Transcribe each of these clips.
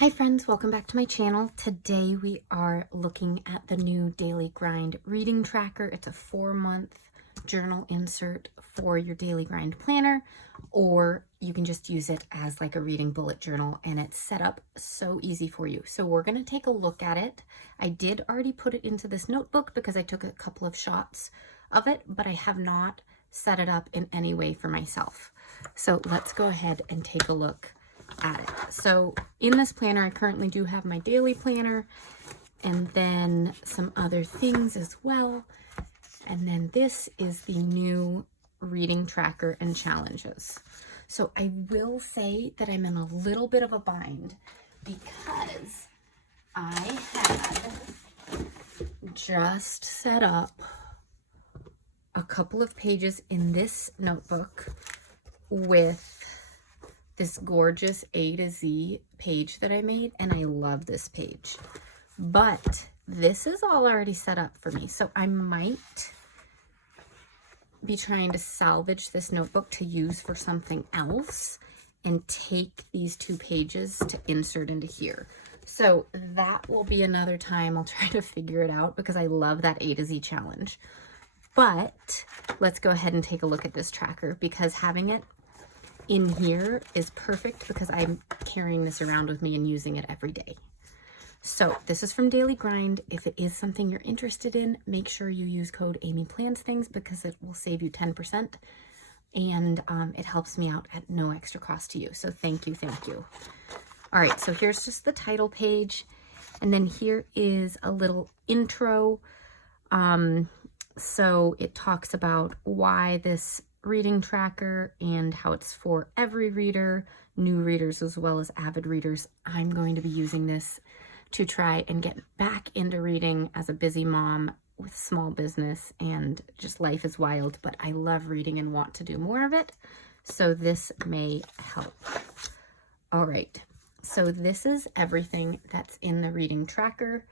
Hi friends, welcome back to my channel. Today we are looking at the new Daily Grind reading tracker. It's a 4-month journal insert for your Daily Grind planner, or you can just use it as like a reading bullet journal, and it's set up so easy for you. So we're going to take a look at it. I did already put it into this notebook because I took a couple of shots of it, but I have not set it up in any way for myself. So let's go ahead and take a look at it. So in this planner, I currently do have my daily planner and then some other things as well. And then this is the new reading tracker and challenges. So I will say that I'm in a little bit of a bind because I had just set up a couple of pages in this notebook with this gorgeous A to Z page that I made, and I love this page. But this is all already set up for me, so I might be trying to salvage this notebook to use for something else and take these 2 pages to insert into here. So that will be another time. I'll try to figure it out because I love that A to Z challenge. But let's go ahead and take a look at this tracker, because having it in here is perfect because I'm carrying this around with me and using it every day. So this is from Daily Grind. If it is something you're interested in, make sure you use code AMYPLANSTHINGS because it will save you 10%, and it helps me out at no extra cost to you. So thank you, thank you. All right, so here's just the title page, and then here is a little intro. So it talks about why this reading tracker and how it's for every reader, new readers as well as avid readers. I'm going to be using this to try and get back into reading as a busy mom with small business, and just life is wild, but I love reading and want to do more of it. So this may help. All right. So this is everything that's in the reading tracker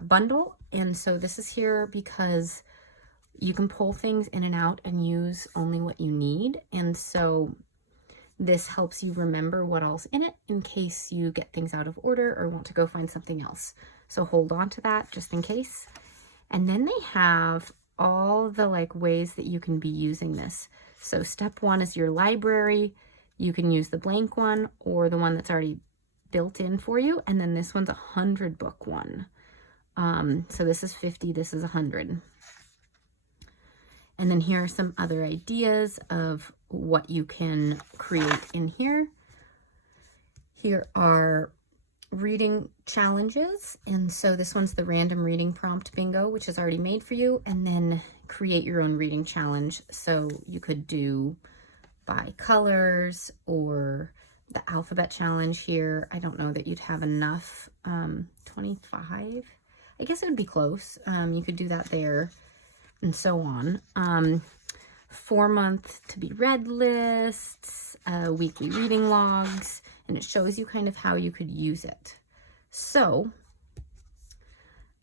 bundle. And so this is here because you can pull things in and out and use only what you need. And so this helps you remember what all's in it in case you get things out of order or want to go find something else. So hold on to that just in case. And then they have all the ways that you can be using this. So step 1 is your library. You can use the blank one or the one that's already built in for you. And then this one's a 100 book one. So this is 50, this is 100. And then here are some other ideas of what you can create in here. Here are reading challenges. And so this one's the random reading prompt bingo, which is already made for you. And then create your own reading challenge. So you could do by colors or the alphabet challenge here. I don't know that you'd have enough. 25. I guess it would be close. You could do that there. And so on. 4-month to be read lists, weekly reading logs, and it shows you kind of how you could use it. So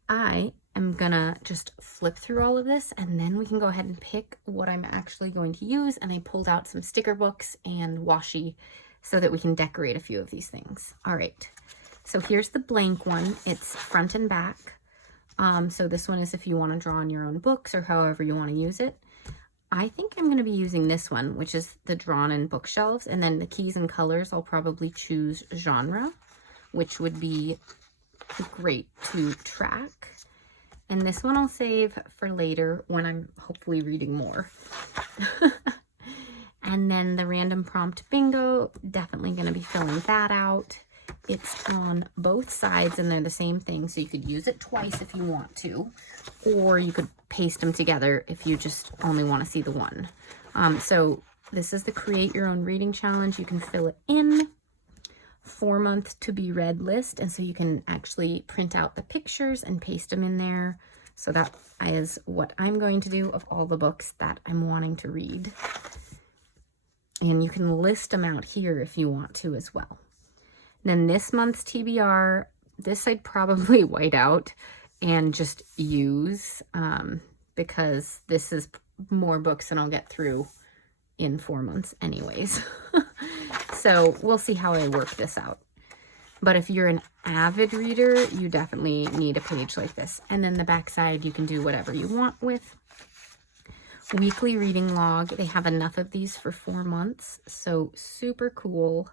I am gonna just flip through all of this, and then we can go ahead and pick what I'm actually going to use. And I pulled out some sticker books and washi so that we can decorate a few of these things. All right, so here's the blank one. It's front and back. So this one is if you want to draw on your own books or however you want to use it. I think I'm going to be using this one, which is the drawn in bookshelves, and then the keys and colors, I'll probably choose genre, which would be great to track. And this one I'll save for later when I'm hopefully reading more. And then the random prompt bingo, definitely going to be filling that out. It's on both sides and they're the same thing, so you could use it twice if you want to, or you could paste them together if you just only want to see the one. So this is the create your own reading challenge. You can fill it in. 4-month to be read list, and so you can actually print out the pictures and paste them in there. So that is what I'm going to do of all the books that I'm wanting to read. And you can list them out here if you want to as well. Then this month's TBR, this I'd probably white out and just use because this is more books than I'll get through in 4 months anyways. So we'll see how I work this out. But if you're an avid reader, you definitely need a page like this. And then the back side, you can do whatever you want with. Weekly reading log. They have enough of these for 4 months. So super cool.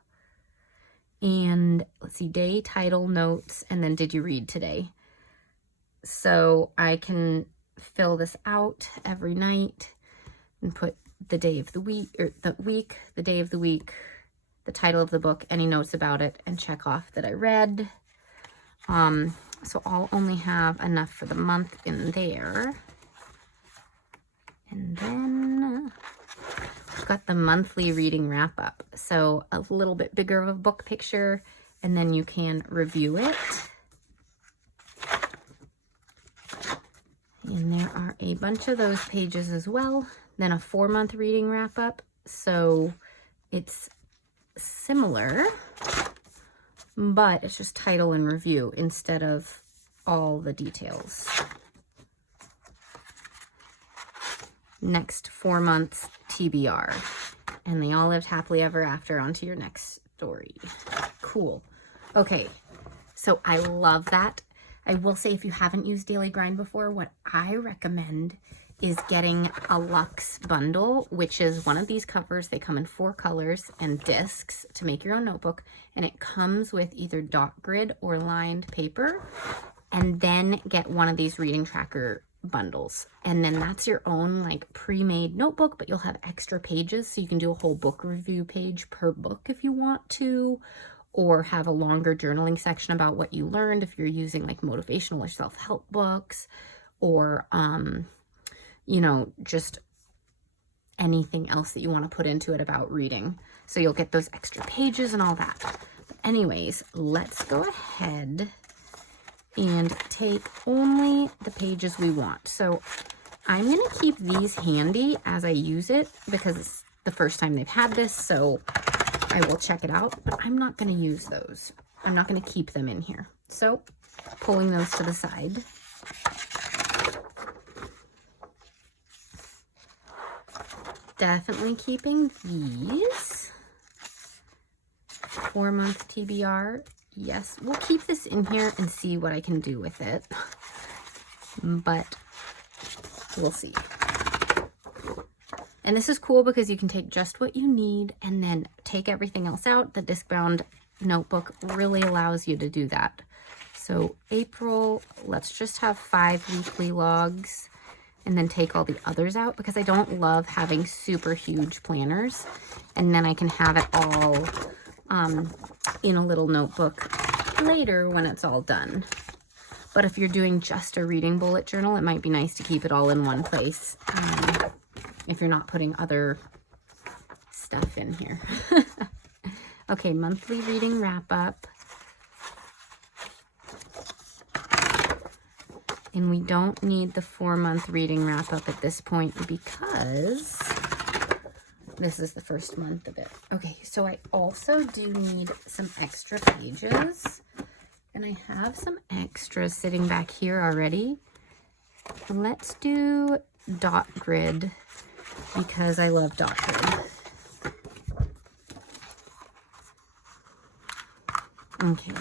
And let's see, day, title, notes, and then did you read today? So I can fill this out every night and put the day of the week, or the week, the day of the week, the title of the book, any notes about it, and check off that I read. So I'll only have enough for the month in there. And then I've got the monthly reading wrap up. So a little bit bigger of a book picture, and then you can review it. And there are a bunch of those pages as well. Then a 4-month reading wrap up. So it's similar, but it's just title and review instead of all the details. Next 4 months TBR. And they all lived happily ever after. On to your next story. Cool. Okay, so I love that. I will say, if you haven't used Daily Grind before, what I recommend is getting a Luxe bundle, which is one of these covers. They come in 4 colors and discs to make your own notebook. And it comes with either dot grid or lined paper. And then get one of these reading tracker bundles. And then that's your own like pre-made notebook, but you'll have extra pages. So you can do a whole book review page per book if you want to, or have a longer journaling section about what you learned if you're using like motivational or self-help books, or, you know, just anything else that you want to put into it about reading. So you'll get those extra pages and all that. But anyways, let's go ahead and take only the pages we want. So I'm going to keep these handy as I use it because it's the first time they've had this. So I will check it out, but I'm not going to use those. I'm not going to keep them in here. So pulling those to the side. Definitely keeping these. 4-month TBR. Yes, we'll keep this in here and see what I can do with it. But we'll see. And this is cool because you can take just what you need and then take everything else out. The disc-bound notebook really allows you to do that. So April, let's just have 5 weekly logs and then take all the others out because I don't love having super huge planners. And then I can have it all in a little notebook later when it's all done. But if you're doing just a reading bullet journal, it might be nice to keep it all in one place. If you're not putting other stuff in here. Okay, monthly reading wrap up. And we don't need the 4-month reading wrap up at this point because this is the first month of it. Okay, so I also do need some extra pages. And I have some extras sitting back here already. Let's do dot grid because I love dot grid. Okay.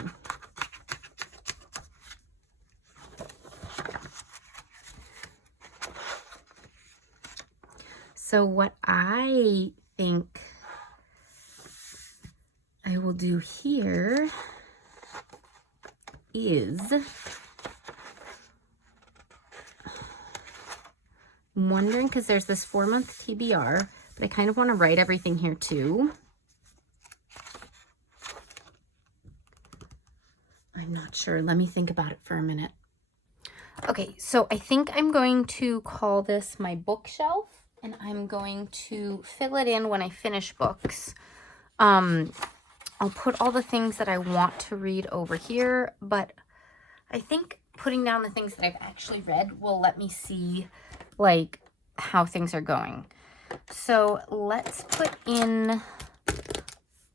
So what I think I will do here is I'm wondering, because there's this 4-month TBR, but I kind of want to write everything here too. I'm not sure. Let me think about it for a minute. Okay, so I think I'm going to call this my bookshelf, and I'm going to fill it in when I finish books. I'll put all the things that I want to read over here, but I think putting down the things that I've actually read will let me see like how things are going. So let's put in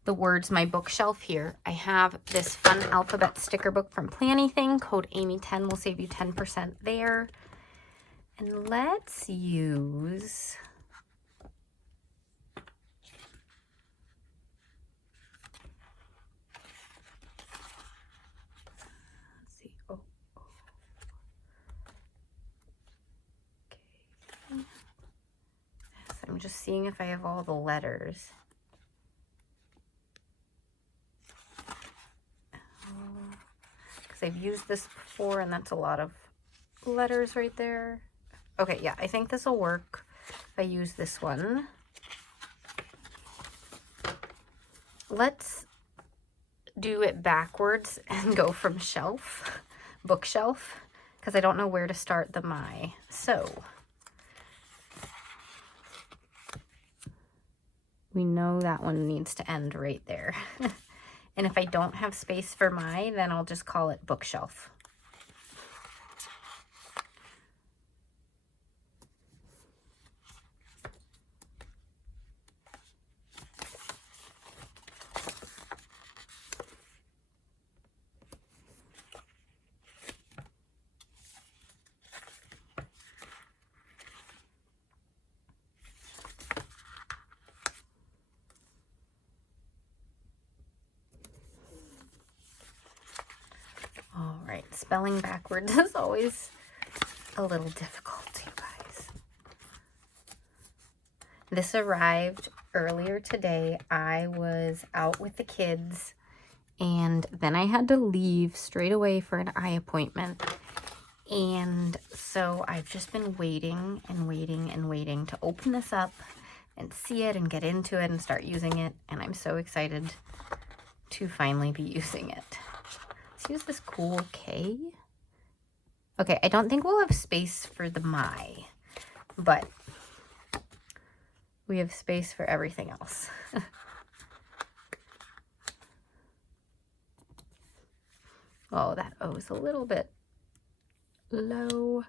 the words my bookshelf here. I have this fun alphabet sticker book from Plannything. Code AMY10 will save you 10% there. And let's use just seeing if I have all the letters. Because I've used this before, and that's a lot of letters right there. Okay, yeah, I think this will work if I use this one. Let's do it backwards and go from shelf, bookshelf, because I don't know where to start the my. So we know that one needs to end right there. And if I don't have space for my, then I'll just call it bookshelf. All right, spelling backwards is always a little difficult, you guys. This arrived earlier today. I was out with the kids, and then I had to leave straight away for an eye appointment. And so I've just been waiting and waiting and waiting to open this up and see it and get into it and start using it. And I'm so excited to finally be using it. Let's use this cool K. Okay, I don't think we'll have space for the my, but we have space for everything else. Oh, that O is a little bit low.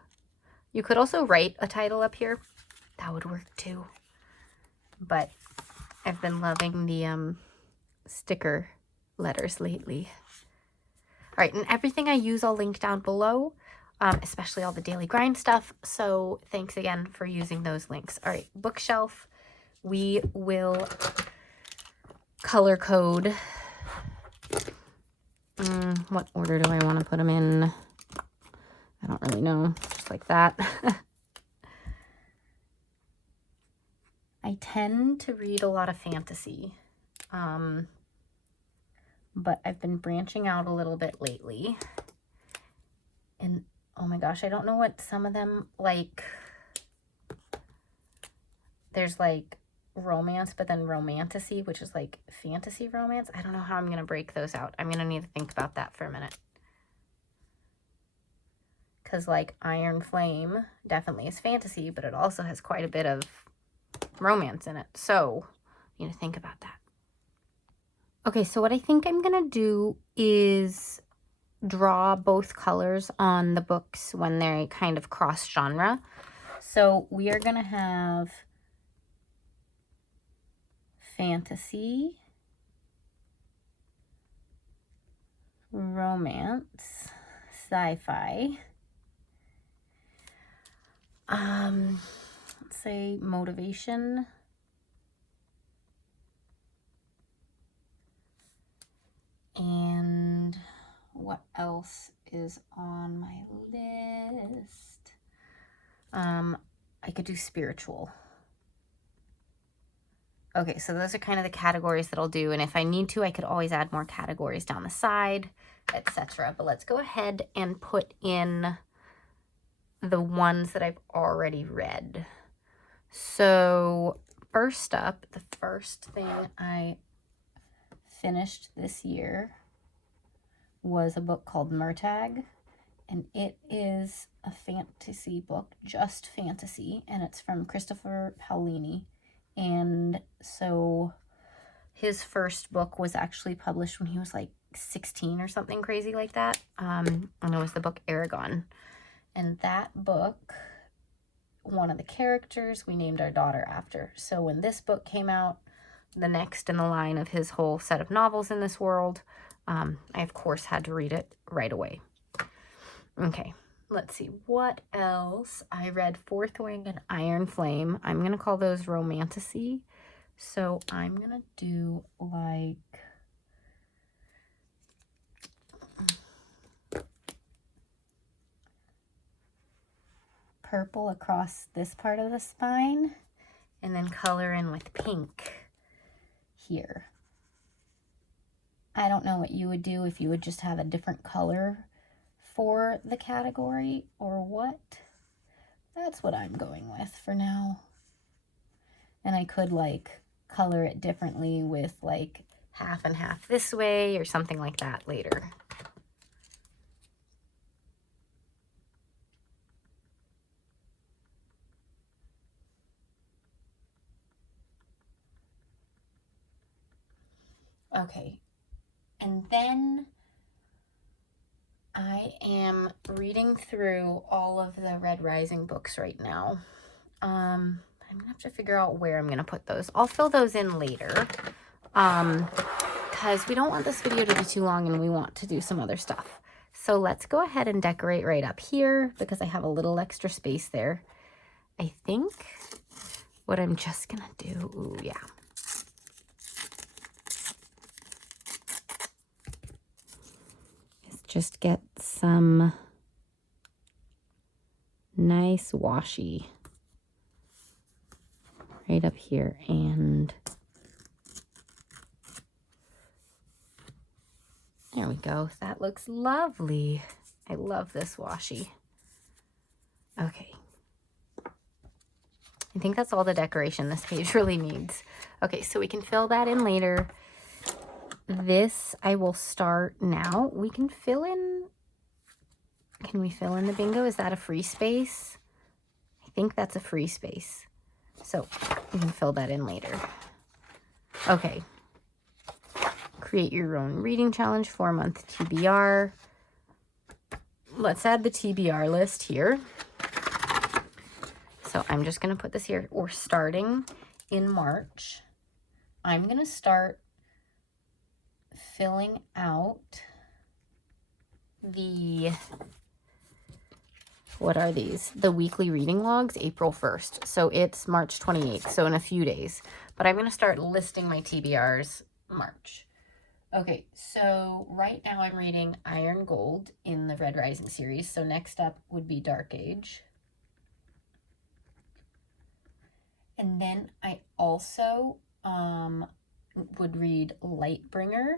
You could also write a title up here. That would work too. But I've been loving the sticker letters lately. All right, and everything I use I'll link down below, especially all the daily grind stuff. So thanks again for using those links. All right, bookshelf. We will color code. What order do I want to put them in? I don't really know, just like that. I tend to read a lot of fantasy, but I've been branching out a little bit lately. And oh my gosh, I don't know what some of them, like, there's like romance, but then romantasy, which is like fantasy romance. I don't know how I'm going to break those out. I'm going to need to think about that for a minute. Because like Iron Flame definitely is fantasy, but it also has quite a bit of romance in it. So you need to think about that. Okay, so what I think I'm going to do is draw both colors on the books when they're kind of cross genre. So we are going to have fantasy, romance, sci-fi, let's say motivation, and what else is on my list? I could do spiritual. Okay, so those are kind of the categories that I'll do, and if I need to, I could always add more categories down the side, etc. But let's go ahead and put in the ones that I've already read. So first up, the first thing I finished this year was a book called Murtagh, and it is a fantasy book, just fantasy, and it's from Christopher Paolini. And so his first book was actually published when he was like 16 or something crazy like that. And it was the book Aragon. And that book, one of the characters we named our daughter after. So when this book came out, the next in the line of his whole set of novels in this world, I of course had to read it right away. Okay, let's see what else. I read Fourth Wing and Iron Flame. I'm going to call those romantasy. So I'm going to do like purple across this part of the spine and then color in with pink here. I don't know what you would do if you would just have a different color for the category or what. That's what I'm going with for now. And I could like color it differently with like half and half this way or something like that later. Okay, and then I am reading through all of the Red Rising books right now. I'm gonna have to figure out where I'm gonna put those. I'll fill those in later, because we don't want this video to be too long and we want to do some other stuff. So let's go ahead and decorate right up here because I have a little extra space there. I think what I'm just gonna do, ooh, yeah. Is just get some nice washi right up here, and there we go. That looks lovely. I love this washi. Okay. I think that's all the decoration this page really needs. Okay, so we can fill that in later. This I will start now. We can fill in, can we fill in the bingo? Is that a free space? I think that's a free space. So we can fill that in later. Okay. Create your own reading challenge, 4-month TBR. Let's add the TBR list here. So I'm just going to put this here. We're starting in March. I'm going to start filling out the, what are these? The weekly reading logs, April 1st. So it's March 28th, so in a few days. But I'm going to start listing my TBRs March. Okay, so right now I'm reading Iron Gold in the Red Rising series. So next up would be Dark Age. And then I also would read Lightbringer.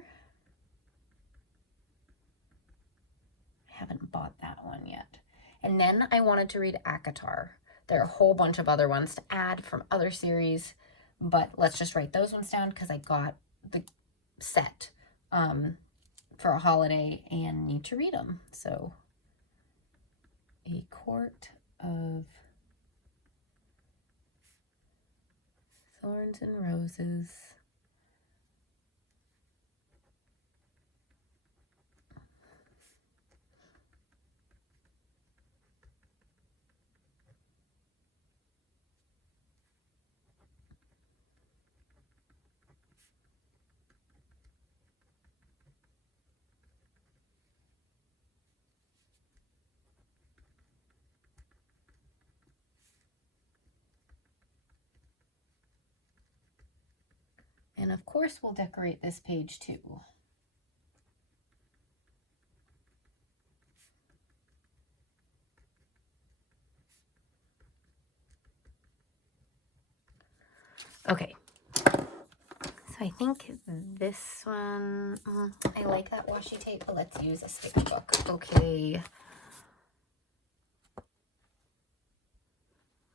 I haven't bought that one yet. And then I wanted to read Akatar. There are a whole bunch of other ones to add from other series, but let's just write those ones down because I got the set for a holiday and need to read them. So, A Court of Thorns and Roses. And of course, we'll decorate this page too. Okay, so I think this one, I like that washi tape, but let's use a sticker book. Okay.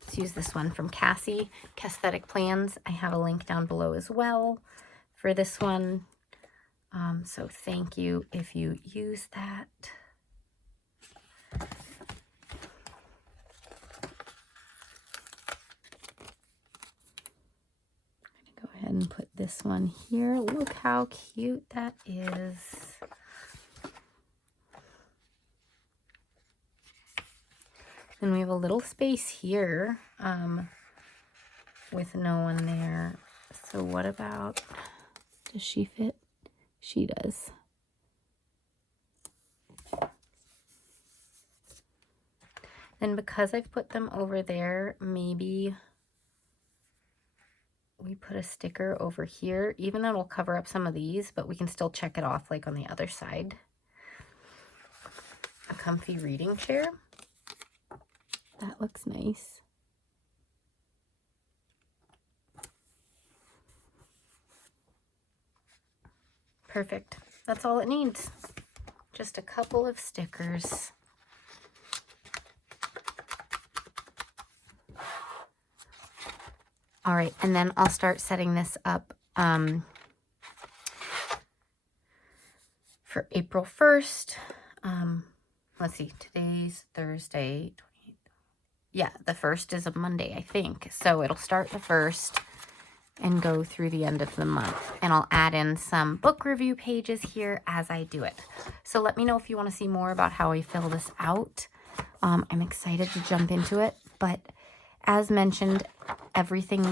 Let's use this one from Cassie, Casthetic Plans. I have a link down below as well for this one. So thank you if you use that. Go ahead and put this one here. Look how cute that is. Then we have a little space here with no one there. So what about, does she fit? She does. And because I've put them over there, maybe we put a sticker over here, even though it'll cover up some of these, but we can still check it off like on the other side. A comfy reading chair. That looks nice. Perfect. That's all it needs. Just a couple of stickers. All right, and then I'll start setting this up for April 1st. Let's see, today's Thursday. 28th. Yeah, the 1st is a Monday, I think. So it'll start the 1st and go through the end of the month. And I'll add in some book review pages here as I do it. So let me know if you want to see more about how I fill this out. I'm excited to jump into it, but as mentioned, everything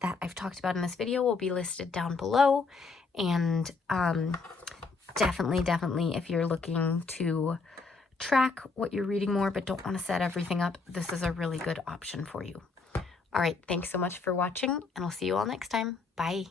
that I've talked about in this video will be listed down below. And definitely, if you're looking to track what you're reading more but don't want to set everything up, this is a really good option for you. All right, thanks so much for watching, and I'll see you all next time. Bye.